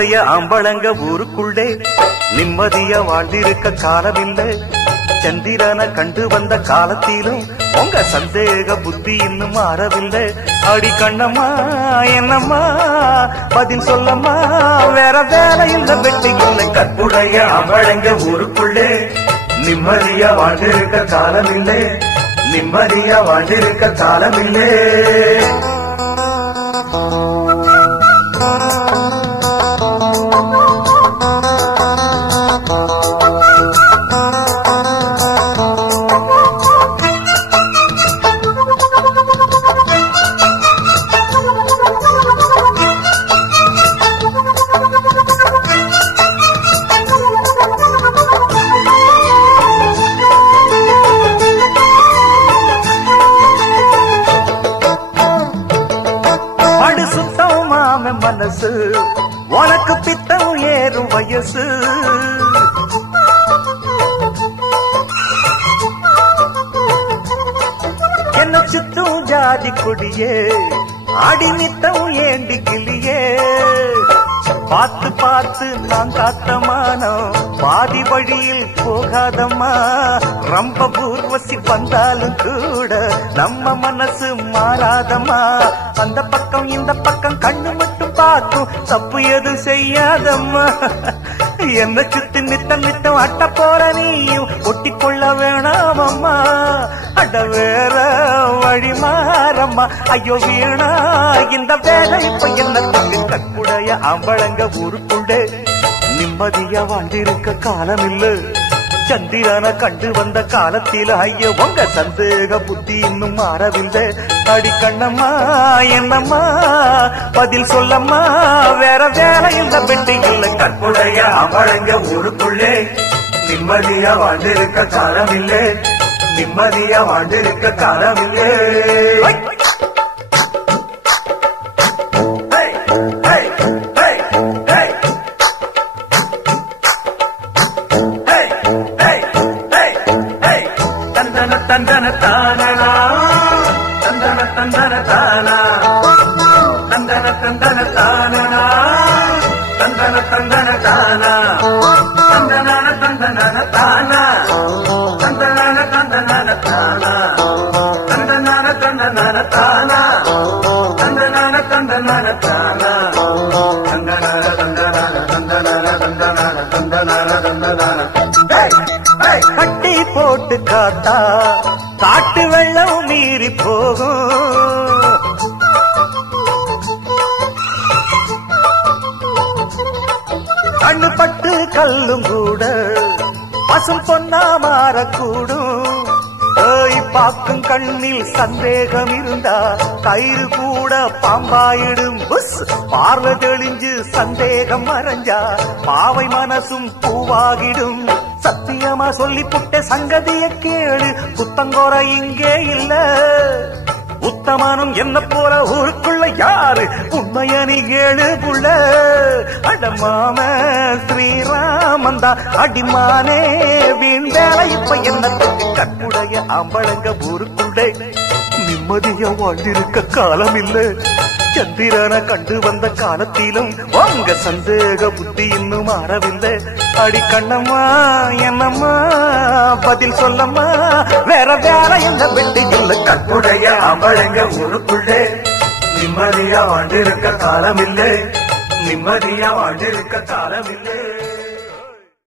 கற்புடைய ஆம்பளங்க ஊருக்குள்ளே நிம்மதியா வாழ்ந்திருக்க காலமில்லை. சந்திரனை கண்டு வந்த காலத்திலும் உங்க சந்தேக புத்தி இன்னும் மாறவில்லை. அடி கண்ணம்மா என்னம்மா பதில் சொல்லம்மா, வேற வேலை இல்ல வெட்டி இல்லை. கற்புடைய ஆம்பளங்க ஊருக்குள்ளே நிம்மதியா வாழ்ந்திருக்க காலமில்லை, நிம்மதியா வாழ்ந்திருக்க காலமில்லை. மனசு உனக்கு பித்தம் ஏறும் வயசு, என்ன சுத்தும் ஜாதி கொடியே அடி நித்தம் ஏண்டி கிளியே. பார்த்து பார்த்து நான் காத்தமானோ பாதி வழியில் போகாதம்மா. ரொம்ப பூர்வசி வந்தாலும் கூட நம்ம மனசு மாறாதம்மா. அந்த பக்கம் இந்த பக்கம் கண்ணு மட்டும் பார்க்கும், தப்பு எதுவும் செய்யாதம்மா. என்ன சுத்தி நித்தம் நித்தம் அட்ட போற நீயும் ஒட்டிக்கொள்ள வேணாமம்மா. அட வேற வழி மாறம்மா, ஐயோ வீணா இந்த வேலை இப்ப என்னத்துக்கு. கற்புடைய ஆம்பளங்க ஊருக்குள்ளே நிம்மதியா வாழ்ந்திருக்க காலமில்லை. சந்திரனை கண்டு வந்த காலத்தில ஐயோ உங்க சந்தேக புத்தி இன்னும் மாறவில்லை. அடி கண்ணம்மா என்னம்மா பதில் சொல்லம்மா, வேற வேலை இல்ல வெட்டி இல்லை. கற்புடைய ஆம்பளங்க ஊருக்குள்ளே நிம்மதியா வாழ்ந்திருக்க காலமில்லை, நிம்மதியா வாழ்ந்திருக்க காலமில்லை. தந்தன தானா தந்தன தந்தன தானா தந்தன தந்தன தானா தந்தன தந்தன தானா தந்தன தந்தன தானா தந்தன தந்தன தானா தந்தன தந்தன தானா தந்தன தந்தன தானா தந்தன தந்தன தந்தன தந்தன தந்தன தந்தன. கட்டி போட்டு காத்தா காட்டு வெள்ளம் மீறி போகும், கண்ணு பட்டு கல்லும் கூட பசும் பொன்னா மாறக்கூடும். பார்க்கும் கண்ணில் சந்தேகம் இருந்தா கயிறு கூட பாம்பாயிடும். பார்வை தெளிஞ்சு சந்தேகம் மறைஞ்சா பாவை மனசும் பூவாகிடும். சத்தியமா சொல்லி புட்ட சங்கதிய கேளு, புத்தங்கோர இங்கே இல்ல. உத்தமனும் என்ன போல ஊருக்குள்ள யாரு உண்மையனி ஏழு புள்ள. அடமாம ஸ்ரீராமந்தா அடிமானே வீண் வேலை இப்ப என்னத்துக்கு. கற்புடைய ஆம்பளங்க ஊருக்குள்ளே நிம்மதியா வாழ்ந்திருக்க காலம் இல்லை. சந்திரனை கண்டு வந்த காலத்திலும் உங்க சந்தேக புத்தி இன்னும் மாறவில்லை. அடி கண்ணம்மா என்னம்மா பதில் சொல்லம்மா, வேற வேற எந்த வெட்டி இல்லை. கற்புடைய ஆம்பளங்க ஊருக்குள்ளே நிம்மதியா வாழ்ந்திருக்க காலமில்லை, நிம்மதியா வாழ்ந்திருக்க காலமில்லை.